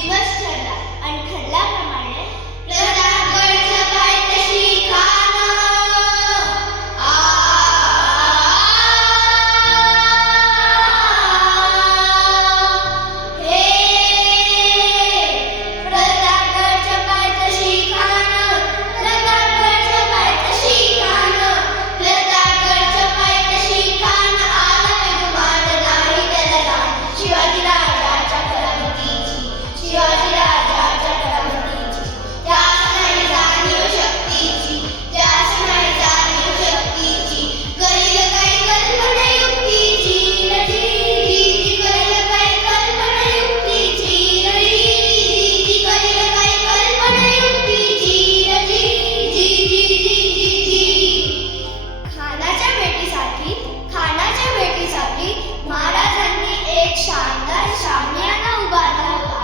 दिवस ठरला आणि ठरल्याप्रमाणे प्रतापगडच्या पायथ्याशी खाणं प्रतापगडच्या पायथ्याशी खाणं प्रतापगडच्या पायथ्याशी खाणं प्रतापगडच्या पायथ्याशी खाणं आला वेगवान नाही त्याला जाण शिवाजी राजाच्या करामतीची शिवाजी राजाच्या करामतीची त्यास नाही जाणीव शक्तीची त्यास नाही जाणीव शक्तीची करील काही कल्पना युक्तीची जी करील काही कल्पना युक्तीची जी करील काही कल्पना युक्तीची जी खानाच्या भेटीसाठी महाराजांनी एक शानदार शामियाना उभारला होता.